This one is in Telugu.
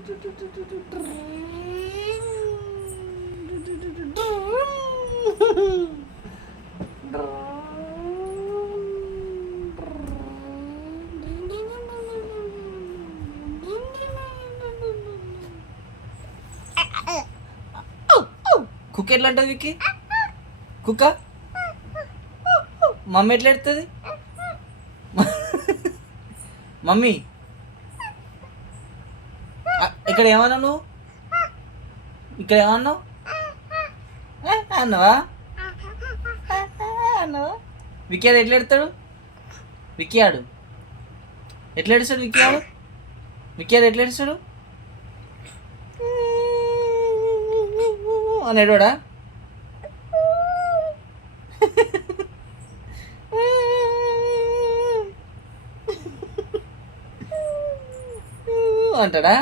కుక్క ఎట్లా అంటుంది విక్కీ? కుక్క మమ్మీ ఎట్లా ఎడుతుంది? మమ్మీ ఇక్కడ ఏమన్నావు నువ్వు? ఇక్కడ ఏమన్నావు? అన్నావా? అన్నావా? విక్కీ ఆడు ఎట్లా ఎడతాడు? విక్కీ ఆడు ఎట్లా ఏడుస్తాడు? విక్కీ ఆడు ఎట్లా ఏడుస్తాడు అనేటోడా? అంటాడా?